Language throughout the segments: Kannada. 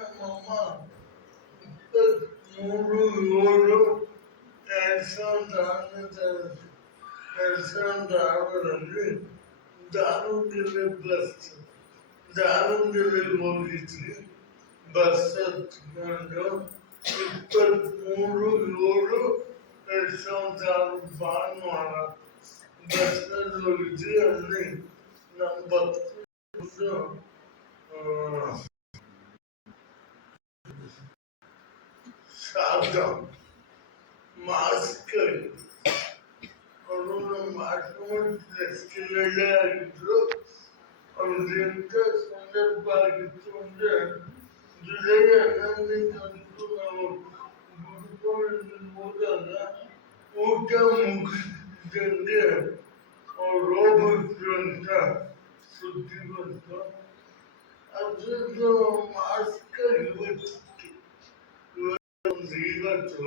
ನಮ್ಮಮ್ಮ 23/7/2006ರಲ್ಲಿ ದಾವಣಗೆರೆಗೆ ಹೋಗಿದ್ವಿ. ಬಸ್ ಹತ್ಕೊಂಡು 23/7/2006 ಭಾನುವಾರ ಬಸ್ನಲ್ಲಿ ಹೋಗಿದ್ವಿ. ಅಲ್ಲಿ ನಮ್ಮ ಬಸ್ ಸಾಧ ಮಾಸ್ಕ್ ಅವರು ನಮ್ಮ ಮಾಸ್ಕ್ ಆಗಿದ್ರು. ಅವ್ರಿಂದ ಸಂದರ್ಭ ಆಗಿತ್ತು ಅಂದ್ರೆ ಜುಲೈ 11 ನಾವು ಹೋದಾಗ ಊಟ ಮುಗಿಸಿದಂಗೆ ಅವ್ರು ಹೋಗ್ಬಿಟ್ರು ಅಂತ ಸುದ್ದಿ ಬಂತು. ಅದ್ರದ್ದು ಮಾಸ್ಕ್ ಇವತ್ತು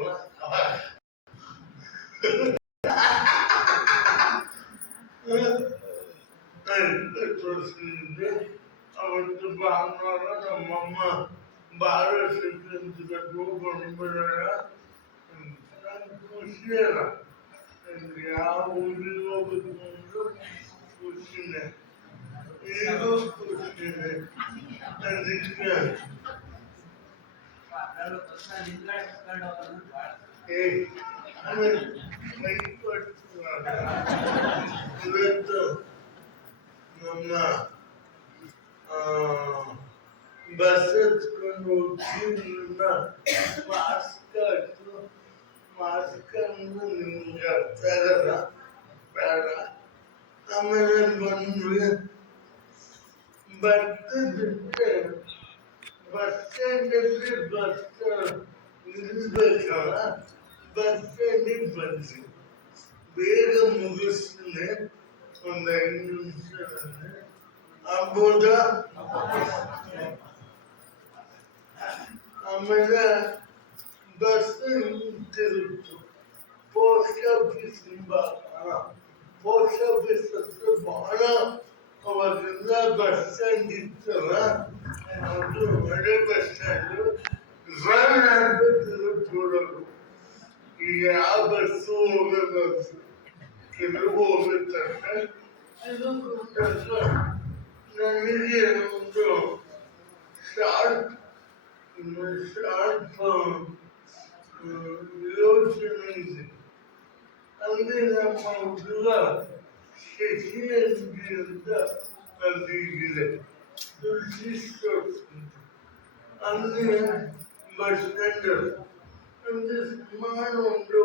ಅವತ್ತು ಭಾನುವಾರ ನಮ್ಮಮ್ಮ ಬಾಳ ಸಿಕ್ಕಂತೂ ಬಂದ್ಬಿಡೋಣ. ನಂಗೆ ಖುಷಿಯಲ್ಲ, ಯಾವ ಊರಿಗೆ ಹೋಗ್ಬೇಕು ಅಂದ್ರೂ ಖುಷಿನೇ, ಈಗೂ ಖುಷಿನೇ. ಅದಕ್ಕೆ ಇವತ್ತು ನಮ್ಮ ಬಸ್ ಹತ್ಕೊಂಡು ಹೋಗ್ತೀವಿ. ಮಾಸ್ಕ್ ಹಾಕು, ಮಾಸ್ಕ್ ಅಂದ್ರೆ ನಿಮ್ಗೆ ಅರ್ಥ ಆಗಲ್ಲ, ಬೇಡ. ಆಮೇಲೆ ಬಂದ್ವಿ. ಬರ್ತದಿಕ್ಕೆ ಬಸ್ ಸ್ಟ್ಯಾಂಡಲ್ಲಿ ಬಸ್ ನಿಲ್ಲಿಸ್ಬೇಕಲ್ಲ, ಬಸ್ ಸ್ಟ್ಯಾಂಡಿಗೆ ಬಂದ್ವಿ. ಬೇಗ ಮುಗಿಸ್ತೀನಿ, ಒಂದು 5 ನಿಮಿಷದಲ್ಲಿ ಆಗ್ಬೋದಾ? ಆಮೇಲೆ ಬಸ್ ತಿರುಗಿತು. ಪೋಸ್ಟ್ ಆಫೀಸ್ ಹತ್ರ ಬಹಳ ಅವಾಗಿಂದ ಬಸ್ ಸ್ಟ್ಯಾಂಡ್ ಇತ್ತಲ್ಲ, ಅದು ಹಳೆ ಬಸ್ ಸ್ಟ್ಯಾಂಡು. ರನ್ ಅಂತ ತಿರುಗಿಬಿಡೋದು. ಈಗ ಯಾವ ಬಸ್ಸು ಹೋಗೋ ಕೆಲವು ಹೋಗುತ್ತಂತೆ. ನನಗೆ ಒಂದು ಶಾರ್ಟ್ ಯೋಚನೆ ಇದೆ. ಅಲ್ಲಿ ನಮ್ಮ ಹುಡುಗ ಶಶಿ ಅಂತ ಅಲ್ಲಿ ಇದೆ, ತುಳಸಿ ಸ್ಟೋರ್ ಅಲ್ಲಿ ಬಸ್ ಸ್ಟ್ಯಾಂಡ್ ಅಲ್ಲಿ ಸುಮಾರು ಒಂದು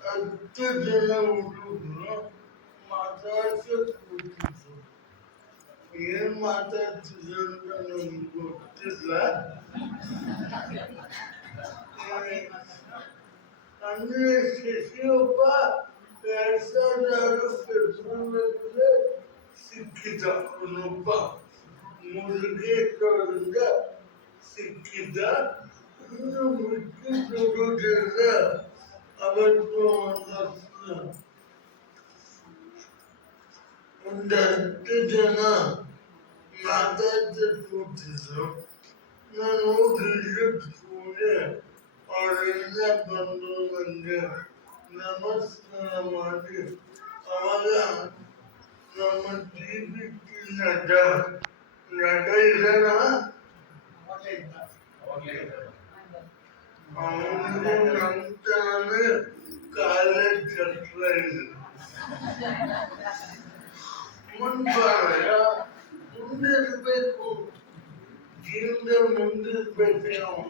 10 ಜನ ಹುಡುಗರು ಮಾತಾಡ್ತಾ ಕೂತಿದ್ರು. ಏನ್ ಮಾತಾಡ್ತಿದ್ರು ಅಂತ ನಮ್ಗೆ ಗೊತ್ತಿಲ್ಲ. ಅಂದ್ರೆ ಶಶಿಯೊಬ್ಬ 2006 ಫೆಬ್ರವರಿಯಲ್ಲಿ ಸಿಕ್ಕಿದ್ದ. ಅವನೊಬ್ಬ ಮುರುಗೇಶ್ವರದಿಂದ ಸಿಕ್ಕಿದ್ದ. ಇನ್ನು ಮಿಕ್ಕಿದವರಿಗೆಲ್ಲ ಅವತ್ತು ಒಂದು 10 ಜನ ಮಾತಾಡ್ತಾ ಕೂತಿದ್ರು. ನಾನು ಹೋಗಿ ಕೂಡಿ ಅವರೆಲ್ಲ ಬಂದು ನನಗೆ ನಮಸ್ಕಾರ ಮಾಡಿ, ಅವಾಗ ನಮ್ಮ DBT ನಟ ಇದ್ದಾನ, ಅವನಿಗೆ ನಂತರನೇ ಕಾಲೇಜ್ ಚಕ್ರ ಇದೆ. ಮುಂದಿರ್ಬೇಕು, ಜೀವನ ಮುಂದಿರ್ಬೇಕು. ನಾವು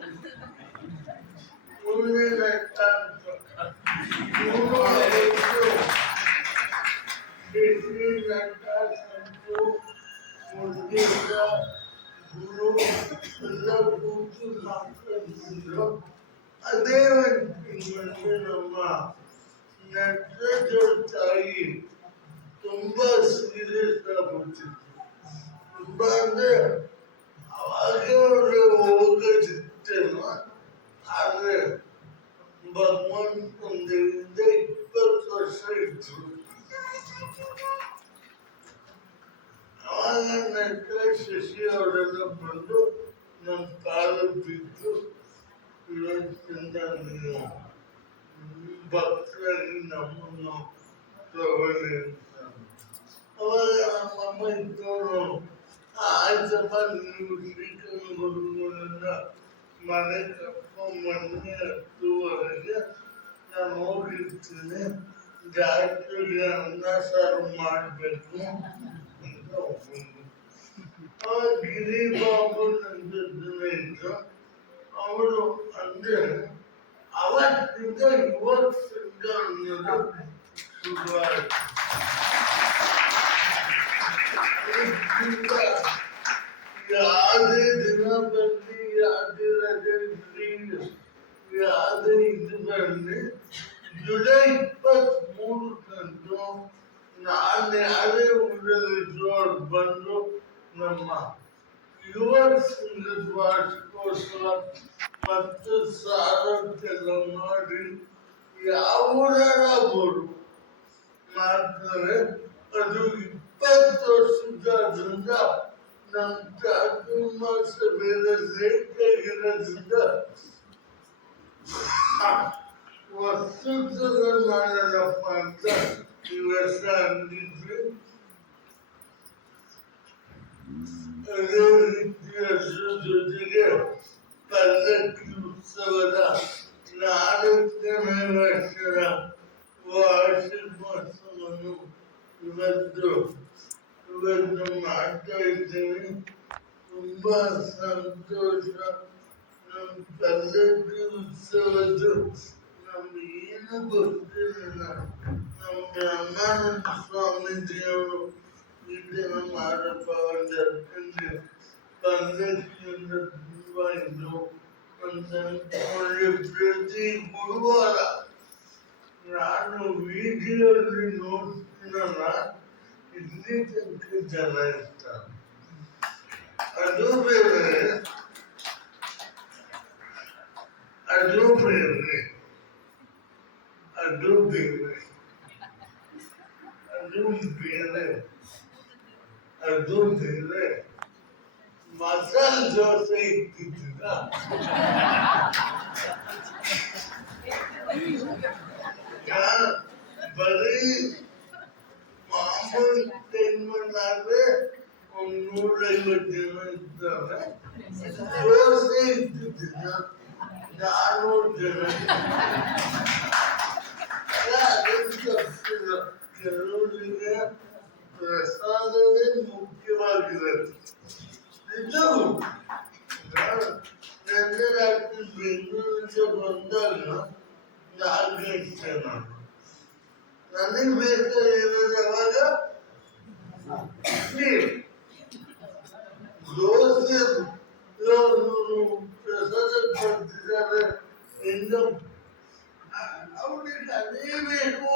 ಮುಂದೆ ನಟ ಸಂತು ಮುರುಗೇಶ ಗುರು ಎಲ್ಲ ಕೂತು ಮಾತಾಡ್ತಿದ್ರು. ಅದೇ ಒಂದು ನಮ್ಮ ನಟರಾಜ ತಾಯಿ ತುಂಬಾ ಸೀರಿಯಸ್ ಆಗ್ಬಿಟ್ಟಿತ್ತು. ತುಂಬಾ ಅಂದ್ರೆ ಅವಾಗ ಅವ್ರು ಹೋಗೋದಿತ್ತೇನೋ, ಆದ್ರೆ ಭಗವಂತನಿಂದ 20 ವರ್ಷ ಇತ್ತು. ಅವಾಗ ಹತ್ರ ಶಶಿ ಅವರೆಲ್ಲ ಬಂದು ನಮ್ಮ ಕಾಲು ಬಿದ್ದು ಇವತ್ತಿಂದ ನೀವು ಭಕ್ತರಾಗಿ ನಮ್ಮನ್ನು ತಗೊಳ್ಳಿ ಅಂತ. ಅವಾಗ ನಮ್ಮಮ್ಮ ಇದ್ದವರು ಆಯ್ತಪ್ಪ ನೀವು ಶ್ರೀಕರಣ ಗುರುಗಳನ್ನ ಮನೆ ಕರ್ಕೊಂಡ್ಬಂದು 10:30 ನಾನು ಹೋಗಿರ್ತೀನಿ, ಜಾತ್ರೆಗೆ ಅನ್ನ ಸಾರು ಮಾಡಬೇಕು ಅಂತ ಒಬ್ಬಂದು. ಅವಾಗ ಗಿರಿ ಬಾಬು ನನ್ನ ಜೊತೆ ಇದ್ರು. ಅವಳು ಅಂದ್ರೆ ಅವತ್ತಿಂದ ಇವತ್ತಿಂದ ಅನ್ನೋದು ಶುರುವಾಯಿತು. ಯಾವುದೇ ದಿನ ಬರಲಿ, ಯಾವುದೇ ರಜೆ ಇರಲಿ, ಯಾವುದೇ ಇದು ಬರಲಿ, ಜುಲೈ 23 ನಾನು ಯಾರೇ ಊರಲ್ಲಿದ್ರು ಅವ್ರು ಬಂದು ನಮ್ಮ ಯುವ ಸಂಘದ ವಾರ್ಷಿಕೋತ್ಸವ ಮತ್ತು ಸಾರೋಕ್ಕೆಲ್ಲ ಮಾಡಿ ಯಾವ ಊರಾಗಬಹುದು ಮಾಡ್ತಾರೆ. ಅದು 20 ವರ್ಷದಿಂದ ನಮ್ಮ ಚಾತುರ್ಮಾಸ ಬೇರೆ ಲೇಟ್ ಆಗಿರೋದ್ರಿಂದ ವಸ್ತುತ್ವ ಮಾಡೋಣಪ್ಪ ಅಂತ ಈ ವರ್ಷ ಅಂದಿದ್ವಿ. ಅದೇ ರೀತಿ ಅದ್ರ ಜೊತೆಗೆ ಪಲ್ಲಕ್ಕಿ ಉತ್ಸವದ 4ನೇ ವರ್ಷದ ವಾರ್ಷಿಕೋತ್ಸವವನ್ನು ಇವತ್ತು ಮಾಡ್ತಾ ಇದ್ದೇವೆ. ತುಂಬಾ ಸಂತೋಷ. ನಮ್ಮ ಪಲ್ಲಕ್ಕಿ ಉತ್ಸವದ್ದು ನಮ್ಗೆ ಏನು ಗೊತ್ತಿರಲಿಲ್ಲ. ನಮ್ಮ ಬ್ರಹ್ಮಾನಂದ ಸ್ವಾಮೀಜಿಯವರು ಇದನ್ನು ಮಾಡಪ್ಪ ಯಾಕಂದ್ರೆ ಪಲ್ಲಕ್ಕಿಯಿಂದ ತುಂಬಾ ಇದು ಅಂತ ಅಂದ್ಕೊಂಡ್ರೆ ಪ್ರತಿ ಗುರುವಾರ ನಾನು ವಿಡಿಯೋದಲ್ಲಿ ನೋಡ್ತೀನಲ್ಲ, ಇಲ್ಲಿ ತನಕ ಜನ ಇರ್ತಾರೆ. ಅದು ಬೇರೆ, ಅದು ಬೇರೆ, ಅದು ಬೇರೆ, ಅದು ಬೇರೆ, ಅದು ಬೇರೆ. ಮಸಾಲೆ ದೋಸೆ ಇಟ್ಟಿದ್ದೀರ ಬರೀ ಮಾಮೂಲಿ ಟೈಮಲ್ಲಾದ್ರೆ 150 ಜನ ಇದ್ದಾರೆ. ದೋಸೆ ಇಟ್ಟಿದ್ದೀರ 400 ಜನ. ತಪ್ಪಿಲ್ಲ. ಕೆಲವರಿಗೆ ಪ್ರಸಾದವೇ ಮುಖ್ಯವಾಗಿದೆ. ನಿಜವು ನಿನ್ನೆ ರಾತ್ರಿ ಬೆಂಗಳೂರಿಂದ ಬಂದಾಗ 4 ಗಂಟೆ ನನಗೆ ಬೇಕಾಗಿರೋದು ಯಾವಾಗ ನೀರು. ದೋಸೆ ಪ್ರಸಾದ ಕೊಡ್ತಿದ್ದಾರೆ ಎಂದು ಅವ್ರಿಗೆ ಅದೇ ಬೇಕು.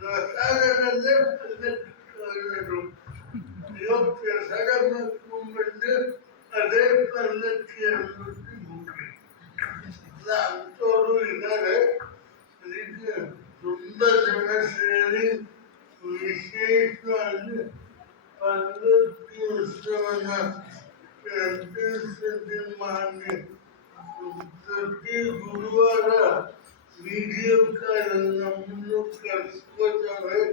ಪ್ರಸಾದದಲ್ಲೇ ಪಲ್ಲಕ್ಕಿ ಪ್ರಸಾದ ಮಾಡ್ಕೊಂಡ್ಬಂದು ಅದೇ ಪಲ್ಲಕ್ಕಿ ಅಂದ್ಬಿಟ್ಟು ಮುಗಿ ಅಂಥವ್ರು ಇದ್ದಾರೆ. ಅದಕ್ಕೆ ತುಂಬಾ ಜನ ಸೇರಿ ವಿಶೇಷವಾಗಿ ಪಲ್ಲಕ್ಕಿ ಉತ್ಸವನ ಮಾಡಿ ಪ್ರತಿ ಗುರುವಾರ ವಿಡಿಯೋ ಕಾಲ್ ನಮ್ಮನ್ನು ಕಳಿಸ್ಕೊತಾರೆ.